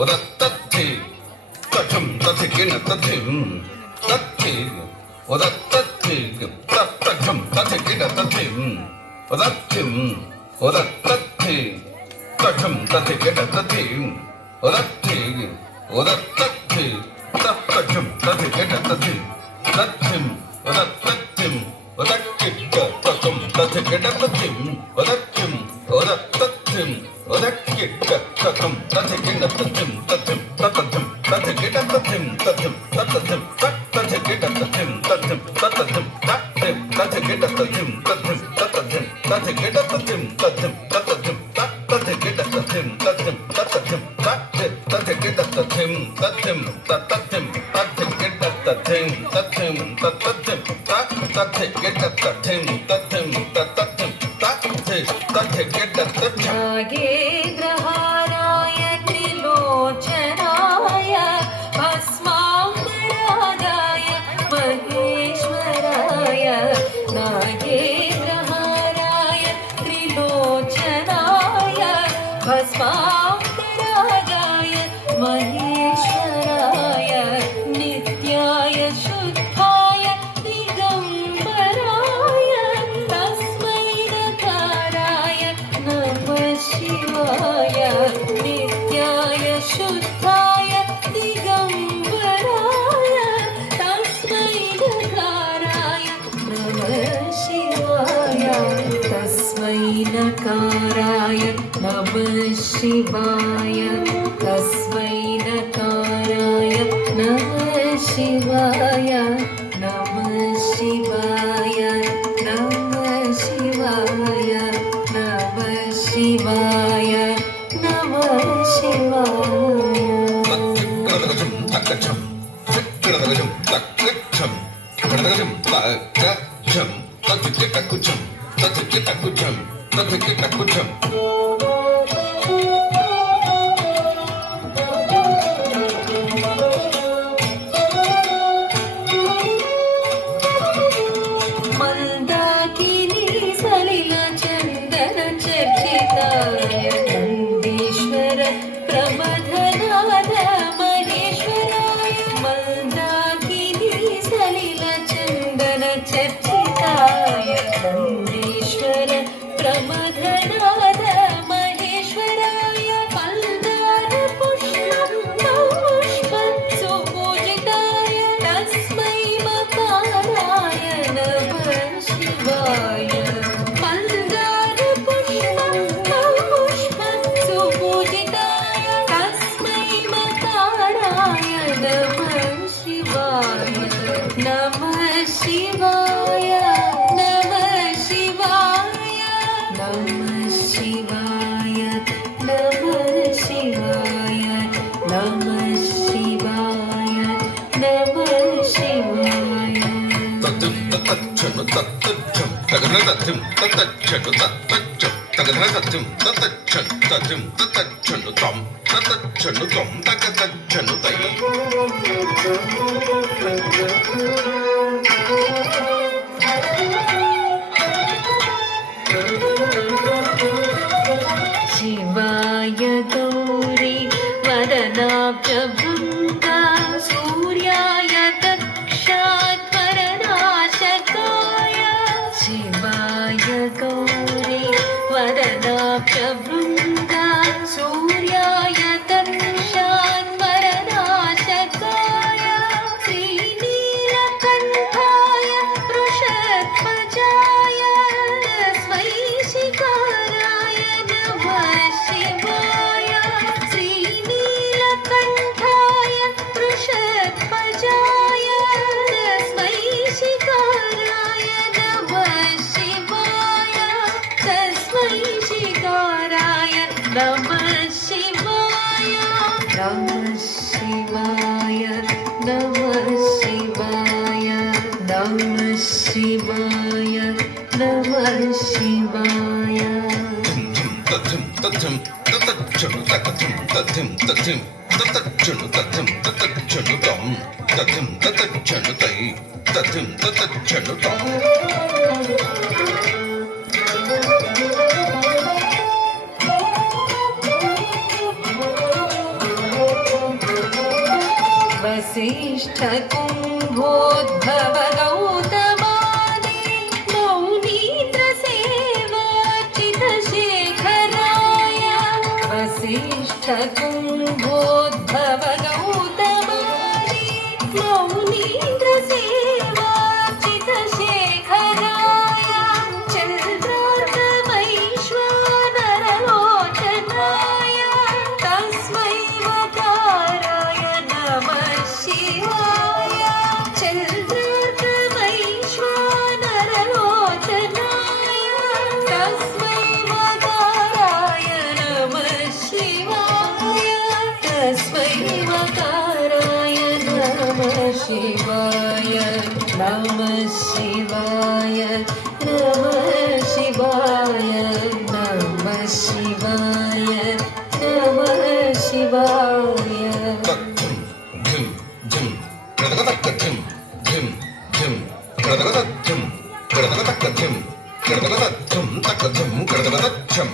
ఉదత్తత్తి తథం తథికిన తథిం తత్తి ఉదత్తత్తి తథం తథికిన తథిం ఉదత్తిం ఉదత్తత్తి తథం తథికిన తథిం ఉదత్తి ఉదత్తత్తి తథం తథికిన తథిం తత్తిం ఉదత్తత్తిం ఉదక్కిట్ట తథం తథికిన తథిం ఉదత్తిం ఉదత్తత్తిం ఉదక్కిట్ట తథం తథికిన తథిం తథిం తథం తథికిన తథిం తథిం తథం తథికిన తథిం తథిం తథం తథికిన తథిం తథిం తథం తథికిన తథిం తథిం తథం తథికిన తథిం తథిం తథం తథికిన తథిం తథిం తథం తథికిన తథిం తథిం తథం తథికిన తథిం తథిం తథం తథికిన తథిం నాగేంద్రహారాయ త్రిలోచనాయ భస్మాంబరాగాయ మహేశ్వరాయ నాగేంద్రహారాయ త్రిలోచనాయ భస్మాంబరాగాయ మహేశ్వరాయ నిత్యాయ శుద్ధాయ దిగంబరాయ తస్మై నకారాయ నమః శివాయ నిత్యాయ శుద్ధాయ దిగంబరాయ తస్మై నకారాయ నమః శివాయ తస్మై నకారాయ నమః శివాయ తస్మై నకారాయ నమః శివాయ నమః శివాయ నమః శివాయ నమః శివాయ నమః శివాయ తక్కచం తక్కచం తక్కచం తక్కచం తక్కచం తక్కచం తక్కకి తక్కుచం తక్కకి తక్కుచం తక్కకి తక్కుచం మందాకిని సలిల చందన చర్చితాయ నందీశ్వర ప్రమథనాద మహేశ్వరాయ మందాకిని సలిల చందన చర్చితాయ నందీశ్వర ప్రమథనాద మహేశ్వరాయ పల్దార పుష్పం పుష్పం సుపూజితాయ తస్మై మకారాయ నమః శివాయ పల్దార పుష్పం పుష్పం సుపూజితాయ తస్మై మకారాయ నమః శివాయ నమః శివాయ నమః శివాయ నమః శివాయ నమః శివాయ నమః శివాయ నమః శివాయ తత్తం తత్తచ్చం తత్తచ్చం తగన తత్తం తత్తచ్చం తత్తచ్చం తగన తత్తం తత్తచ్చం తత్తం తత్తచ్చం తం తత్తచ్చం తం తగతచ్చం తై శివాయ గౌరీ వదనాభ్యభృంగా సూర్యాయ దక్షాత్పరనాశకాయ శివాయ గౌరీ వదనాభ్యభృంగా సూర్యాయ దక్షాత్పరనాశకాయ శ్రీనీలకంఠాయ వృషధ్వజాయ తస్మై శిఖరాయ నమః శివాయ శ్రీనీలకంఠాయ వృషధ్వజాయ తస్మై శిఖరాయ నమః శివాయ తస్మై శిఖరాయ నమః శివాయ నమః శివాయ నమః శివాయ నమః శివాయ నమః శివాయ తత్తం తత్తం తత్తచ్చం తక్కచం తత్తం తత్తం తత్తచ్చం తత్తం తత్తచ్చం తం తత్తం తత్తచ్చం తై తత్తం తత్తచ్చం తం वसिष्ठ कुम्भोद्भव गौतमादि मौनीन्द्र सेवार्चित शेखराय वसिष्ठ कुम्भोद्भव गौतमादि मौनीन्द्र सेवार्चित शेखराय चन्द्रार्कमैश्वानरलोचनाय तस्मै वकाराय नमः शिवाय चन्द्रार्कमैश्वानरलोचनाय तस्मै वकाराय नमः शिवाय तस्मै वकाराय नमः शिवाय नमः शिवाय नमः शिवाय नमः शिवाय नमः शिवाय तद्धं धिं धिं गडगडतक्कधिं धिं धिं गडगडतद्धं गडगडतक्कधिं गडगडतद्धं तक्कधिं गडगडतच्छं